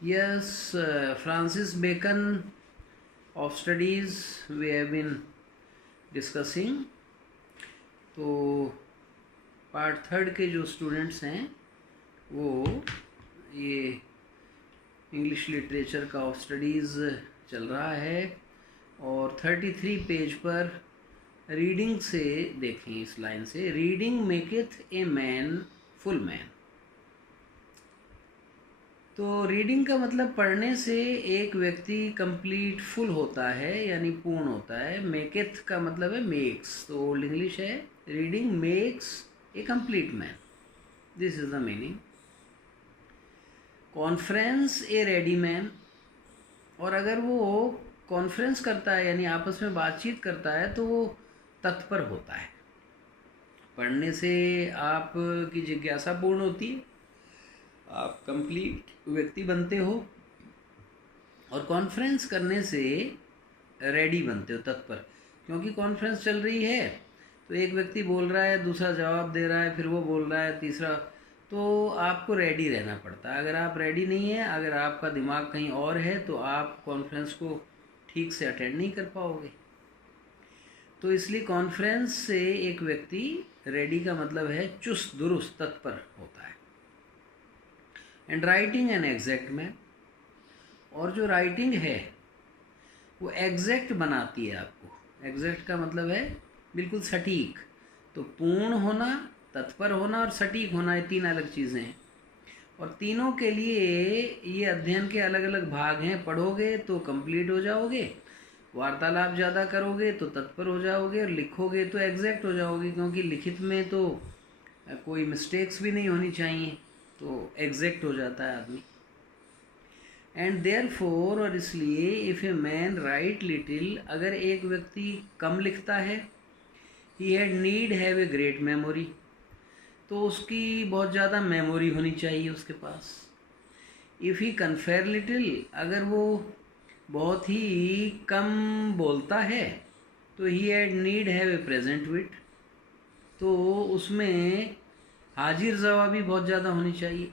Yes, Francis Bacon of studies we have been discussing. तो part third के जो students हैं वो ये इंग्लिश लिटरेचर का ऑफ स्टडीज़ चल रहा है और 33 पेज पर रीडिंग से देखें, इस लाइन से, reading maketh a man full man. तो रीडिंग का मतलब पढ़ने से एक व्यक्ति कंप्लीट फुल होता है, यानी पूर्ण होता है। मेकेथ का मतलब है मेक्स, तो ओल्ड इंग्लिश है। Reading makes a complete man, this is the meaning. Conference A ready man, और अगर वो कॉन्फ्रेंस करता है यानी आपस में बातचीत करता है तो वो तत्पर होता है। पढ़ने से आपकी जिज्ञासा पूर्ण होती है, आप कंप्लीट व्यक्ति बनते हो, और कॉन्फ्रेंस करने से रेडी बनते हो, तत्पर। क्योंकि कॉन्फ्रेंस चल रही है तो एक व्यक्ति बोल रहा है, दूसरा जवाब दे रहा है, फिर वो बोल रहा है, तीसरा, तो आपको रेडी रहना पड़ता है। अगर आप रेडी नहीं है, अगर आपका दिमाग कहीं और है, तो आप कॉन्फ्रेंस को ठीक से अटेंड नहीं कर पाओगे। तो इसलिए कॉन्फ्रेंस से एक व्यक्ति, रेडी का मतलब है चुस्त दुरुस्त तत्पर होता है। And writing an exact man, और जो राइटिंग है वो एग्जैक्ट बनाती है आपको। एग्जैक्ट का मतलब है बिल्कुल सटीक। तो पूर्ण होना, तत्पर होना और सटीक होना, ये तीन अलग चीज़ें हैं, और तीनों के लिए ये अध्ययन के अलग अलग भाग हैं। पढ़ोगे तो कंप्लीट हो जाओगे, वार्तालाप ज़्यादा करोगे तो तत्पर हो जाओगे, और लिखोगे तो एग्जैक्ट हो जाओगे, क्योंकि लिखित में तो कोई मिस्टेक्स भी नहीं होनी चाहिए, तो एग्जैक्ट हो जाता है आदमी। एंड देयर फोर, और इसलिए, if a man right little, अगर एक व्यक्ति कम लिखता है, ही had need have a great memory, तो उसकी बहुत ज़्यादा मेमोरी होनी चाहिए उसके पास। इफ़ ही कन्फेयर लिटिल, अगर वो बहुत ही कम बोलता है, तो he had need have a present wit, तो उसमें हाजिर जवाबी बहुत ज़्यादा होनी चाहिए।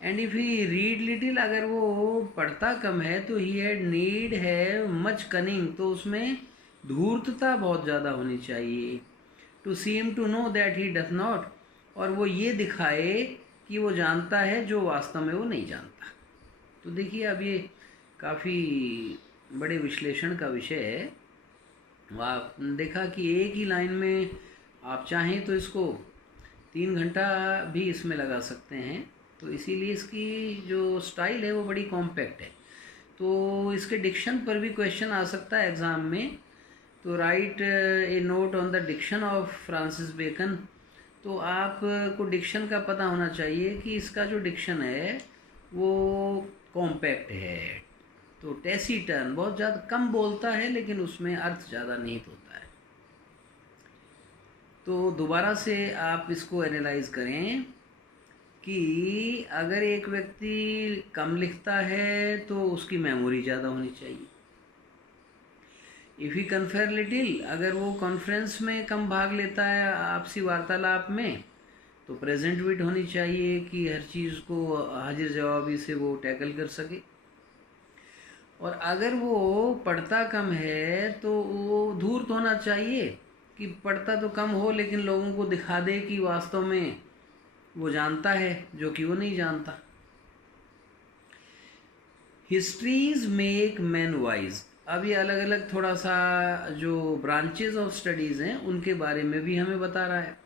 And if he read little, अगर वो पढ़ता कम है, तो he had need have much cunning, तो उसमें धूर्तता बहुत ज़्यादा होनी चाहिए। To seem to know that he doth not, और वो ये दिखाए कि वो जानता है जो वास्तव में वो नहीं जानता। तो देखिए, अब ये काफ़ी बड़े विश्लेषण का विषय है। आप देखा कि एक ही लाइन में आप चाहें तो इसको 3 घंटा भी इसमें लगा सकते हैं, तो इसीलिए इसकी जो स्टाइल है वो बड़ी कॉम्पैक्ट है। तो इसके डिक्शन पर भी क्वेश्चन आ सकता है एग्ज़ाम में, तो write a note on the diction of Francis Bacon. तो आपको डिक्शन का पता होना चाहिए कि इसका जो डिक्शन है वो कॉम्पैक्ट है। तो टैसीटर्न, बहुत ज़्यादा कम बोलता है लेकिन उसमें अर्थ ज़्यादा निहित होता है। तो दोबारा से आप इसको एनालाइज करें कि अगर एक व्यक्ति कम लिखता है तो उसकी मेमोरी ज़्यादा होनी चाहिए। इफ़ ही कन्फेयर लिटिल, अगर वो कॉन्फ्रेंस में कम भाग लेता है आपसी वार्तालाप में, तो प्रेजेंट विट होनी चाहिए कि हर चीज़ को हाजिर जवाबी से वो टैकल कर सके। और अगर वो पढ़ता कम है तो वो धूर्त होना चाहिए कि पढ़ता तो कम हो लेकिन लोगों को दिखा दे कि वास्तव में वो जानता है जो कि वो नहीं जानता। हिस्ट्रीज मेक मैन वाइज, अब ये अलग अलग थोड़ा सा जो ब्रांचेज ऑफ स्टडीज़ हैं उनके बारे में भी हमें बता रहा है।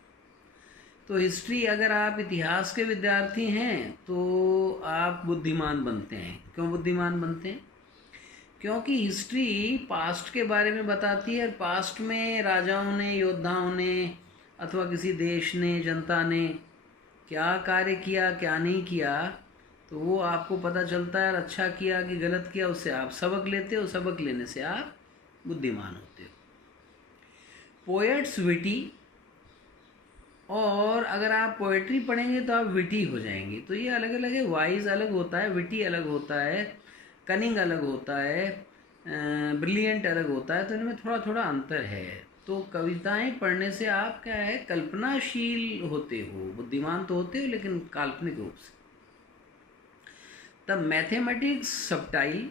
तो हिस्ट्री, अगर आप इतिहास के विद्यार्थी हैं तो आप बुद्धिमान बनते हैं। क्यों बुद्धिमान बनते हैं? क्योंकि हिस्ट्री पास्ट के बारे में बताती है, और पास्ट में राजाओं ने, योद्धाओं ने, अथवा किसी देश ने, जनता ने क्या कार्य किया, क्या नहीं किया, तो वो आपको पता चलता है। और अच्छा किया कि गलत किया, उससे आप सबक लेते हो, सबक लेने से आप बुद्धिमान होते हो। पोएट्स विटी, और अगर आप पोएट्री पढ़ेंगे तो आप विटी हो जाएंगे। तो ये अलग अलग है, वाइज अलग होता है, विटी अलग होता है, कनिंग अलग होता है, ब्रिलियंट अलग होता है, तो इनमें थोड़ा थोड़ा अंतर है। तो कविताएं पढ़ने से आप क्या है, कल्पनाशील होते हो, बुद्धिमान तो होते हो लेकिन काल्पनिक रूप से। तब मैथमेटिक्स सबटाइल,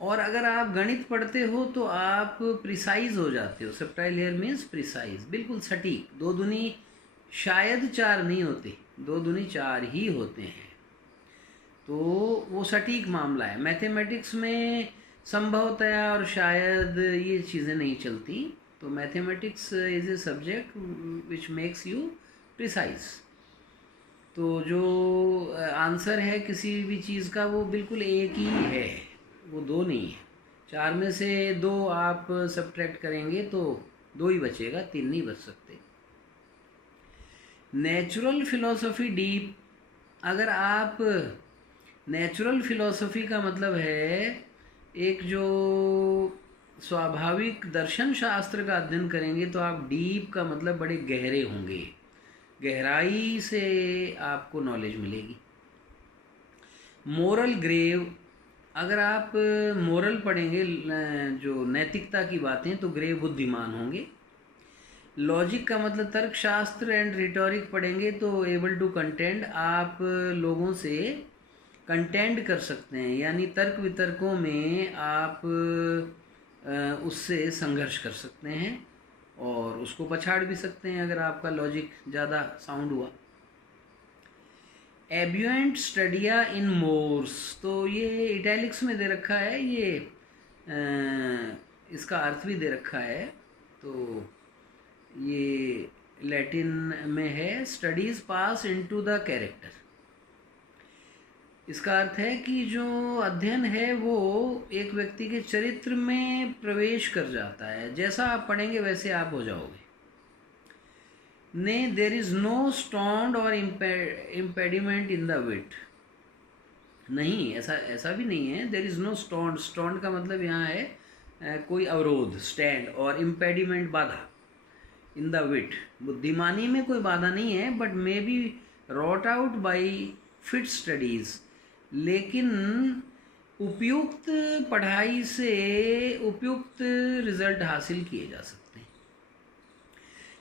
और अगर आप गणित पढ़ते हो तो आप प्रिसाइज हो जाते हो। सबटाइल हेयर मीन्स प्रिसाइज, बिल्कुल सटीक। 2 दूनी शायद 4 नहीं होते, 2 दूनी 4 ही होते हैं, तो वो सटीक मामला है। मैथमेटिक्स में संभवतया और शायद ये चीज़ें नहीं चलती। तो mathematics is a subject which makes you precise. तो जो आंसर है किसी भी चीज़ का वो बिल्कुल एक ही है, वो 2 नहीं है। 4 में से 2 आप सब्ट्रैक्ट करेंगे तो 2 ही बचेगा, 3 नहीं बच सकते। नेचुरल फिलॉसफी डीप, अगर आप नेचुरल फिलॉसफी का मतलब है एक जो स्वाभाविक दर्शन शास्त्र का अध्ययन करेंगे तो आप डीप का मतलब बड़े गहरे होंगे, गहराई से आपको नॉलेज मिलेगी। मोरल ग्रेव, अगर आप मोरल पढ़ेंगे जो नैतिकता की बातें, तो ग्रेव बुद्धिमान होंगे। लॉजिक का मतलब तर्कशास्त्र एंड रिटोरिक पढ़ेंगे तो एबल टू कंटेंड, आप लोगों से कंटेंड कर सकते हैं, यानी तर्क वितर्कों में आप उससे संघर्ष कर सकते हैं और उसको पछाड़ भी सकते हैं अगर आपका लॉजिक ज़्यादा साउंड हुआ। एब्यूएंट स्टडिया इन मोर्स, तो ये इटैलिक्स में दे रखा है, ये इसका अर्थ भी दे रखा है, तो ये लैटिन में है। Studies pass into the character, इसका अर्थ है कि जो अध्ययन है वो एक व्यक्ति के चरित्र में प्रवेश कर जाता है, जैसा आप पढ़ेंगे वैसे आप हो जाओगे। ने देर इज़ नो स्टॉन्ड और इम्पेडिमेंट इन द विट, नहीं, ऐसा भी नहीं है। देर इज़ नो स्टॉन्ड, स्टॉन्ड का मतलब यहाँ है कोई अवरोध, स्टैंड, और इम्पेडिमेंट बाधा। इन द विट, बुद्धिमानी में कोई बाधा नहीं है, but may be wrought out by fit studies, लेकिन उपयुक्त पढ़ाई से उपयुक्त रिजल्ट हासिल किए जा सकते हैं।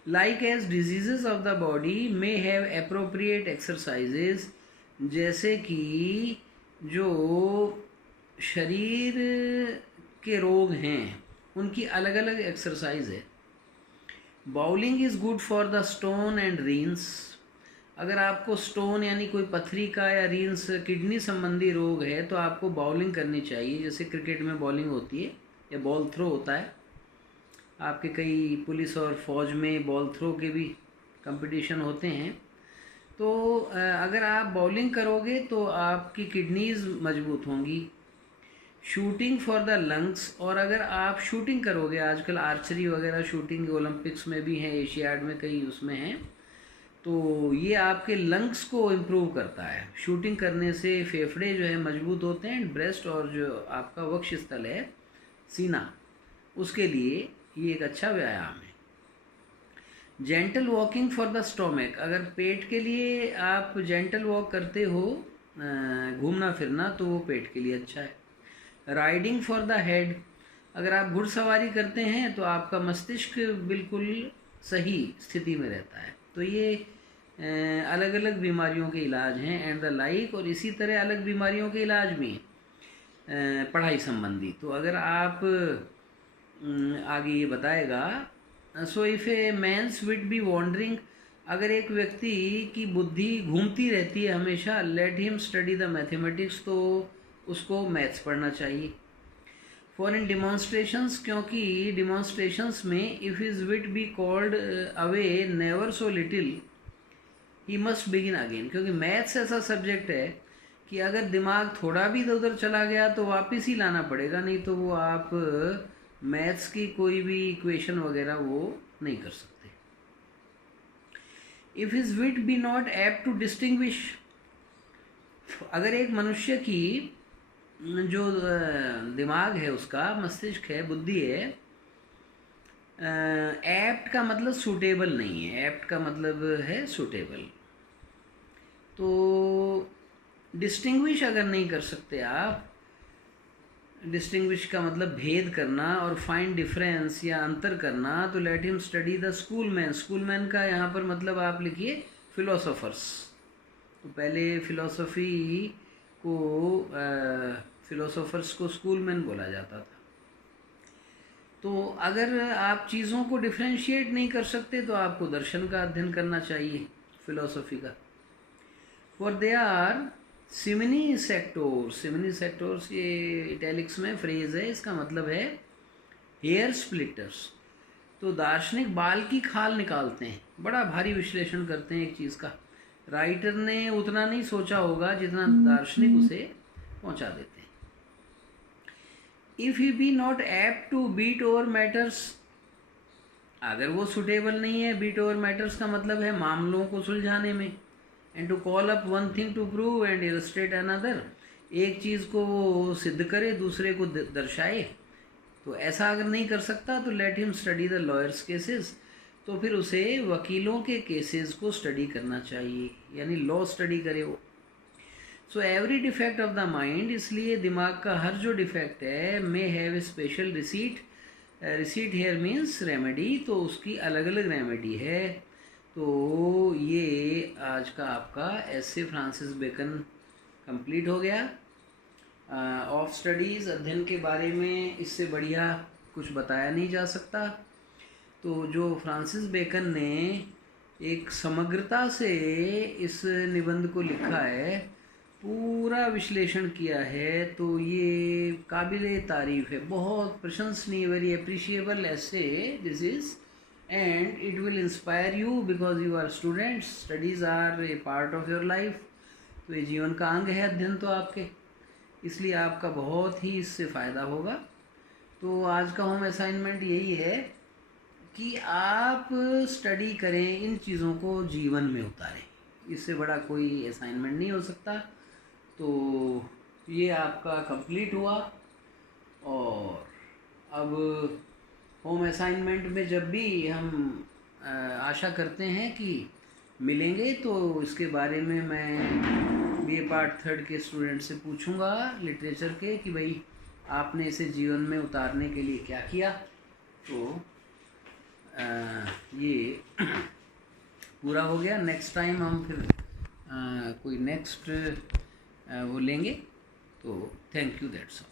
Like as diseases of the body may have appropriate exercises, जैसे कि जो शरीर के रोग हैं उनकी अलग अलग एक्सरसाइज है। Bowling is good for the stone and reigns, अगर आपको स्टोन यानी कोई पथरी का या रीन्स किडनी संबंधी रोग है तो आपको बाउलिंग करनी चाहिए, जैसे क्रिकेट में बॉलिंग होती है या बॉल थ्रो होता है। आपके कई पुलिस और फौज में बॉल थ्रो के भी कंपटीशन होते हैं। तो अगर आप बॉलिंग करोगे तो आपकी किडनीज मजबूत होंगी। शूटिंग फॉर द लंग्स, और अगर आप शूटिंग करोगे, आजकल आर्चरी वगैरह शूटिंग ओलंपिक्स में भी हैं, एशियाड में कई उसमें हैं, तो ये आपके लंग्स को इम्प्रूव करता है। शूटिंग करने से फेफड़े जो है मजबूत होते हैं, ब्रेस्ट और जो आपका वक्ष स्थल है, सीना, उसके लिए ये एक अच्छा व्यायाम है। Gentle walking for the stomach, अगर पेट के लिए आप जेंटल वॉक करते हो, घूमना फिरना, तो वो पेट के लिए अच्छा है। राइडिंग फॉर द हेड, अगर आप घुड़सवारी करते हैं तो आपका मस्तिष्क बिल्कुल सही स्थिति में रहता है। तो ये अलग अलग बीमारियों के इलाज हैं एंड द लाइक, और इसी तरह अलग बीमारियों के इलाज भी पढ़ाई संबंधी। तो अगर आप आगे ये बताएगा, so if a man's wit be wandering, अगर एक व्यक्ति की बुद्धि घूमती रहती है हमेशा, let him study the mathematics, तो उसको मैथ्स पढ़ना चाहिए। फॉर इन डिमॉन्स्ट्रेशंस, क्योंकि डिमॉन्स्ट्रेशंस में if his wit be called away never so little he must begin again, क्योंकि मैथ्स ऐसा सब्जेक्ट है कि अगर दिमाग थोड़ा भी इधर उधर चला गया तो वापस ही लाना पड़ेगा, नहीं तो वो आप मैथ्स की कोई भी इक्वेशन वगैरह वो नहीं कर सकते। If his wit be not apt to distinguish, अगर एक मनुष्य की जो दिमाग है, उसका मस्तिष्क है, बुद्धि है, एप्ट का मतलब सूटेबल नहीं है, एप्ट का मतलब है सूटेबल, तो डिस्टिंग्विश अगर नहीं कर सकते आप, डिस्टिंग्विश का मतलब भेद करना और फाइंड डिफरेंस या अंतर करना, तो late him study the school man, school man का यहाँ पर मतलब आप लिखिए फिलोसोफर्स। तो पहले फिलोसफी को फिलोसोफर्स को स्कूलमैन बोला जाता था। तो अगर आप चीज़ों को डिफ्रेंशिएट नहीं कर सकते तो आपको दर्शन का अध्ययन करना चाहिए, फिलोसफी का। For they are सिमिनी सेक्टोर्स। सिमिनी सेक्टोर्स ये इटैलिक्स में फ्रेज है, इसका मतलब है हेयर स्प्लिटर्स। तो दार्शनिक बाल की खाल निकालते हैं, बड़ा भारी विश्लेषण करते हैं एक चीज़ का। राइटर ने उतना नहीं सोचा होगा जितना दार्शनिक उसे पहुंचा देते हैं। If he be not apt to beat over matters, अगर वो सुटेबल नहीं है, बीट ओवर मैटर्स का मतलब है मामलों को सुलझाने में, and to call up one thing to prove and illustrate another, एक चीज़ को वो सिद्ध करे दूसरे को दर्शाए, तो ऐसा अगर नहीं कर सकता तो late him study the lawyers cases, तो फिर उसे वकीलों के केसेस को स्टडी करना चाहिए, यानी लॉ स्टडी करे वो। So every defect of the mind, इसलिए दिमाग का हर जो डिफेक्ट है, may have a special receipt. Receipt here means remedy, तो उसकी अलग अलग रेमेडी है। तो ये आज का आपका ऐसे फ्रांसिस बेकन कंप्लीट हो गया। ऑफ स्टडीज़, अध्ययन के बारे में इससे बढ़िया कुछ बताया नहीं जा सकता। तो जो फ्रांसिस बेकन ने एक समग्रता से इस निबंध को लिखा है, पूरा विश्लेषण किया है, तो ये काबिले तारीफ़ है, बहुत प्रशंसनीय, वेरी अप्रिशिएबल ऐसे this is, and it will inspire you because you are students, studies are a part of your life. तो ये जीवन का अंग है अध्ययन तो आपके, इसलिए आपका बहुत ही इससे फ़ायदा होगा। तो आज का होम असाइनमेंट यही है कि आप स्टडी करें, इन चीज़ों को जीवन में उतारें, इससे बड़ा कोई असाइनमेंट नहीं हो सकता। तो ये आपका कंप्लीट हुआ। और अब होम असाइनमेंट में जब भी हम आशा करते हैं कि मिलेंगे, तो इसके बारे में मैं बीए पार्ट 3 के स्टूडेंट से पूछूंगा लिटरेचर के कि भाई आपने इसे जीवन में उतारने के लिए क्या किया। तो ये पूरा हो गया। नेक्स्ट टाइम हम फिर कोई नेक्स्ट वो लेंगे। तो थैंक यू, दैट्स ऑल।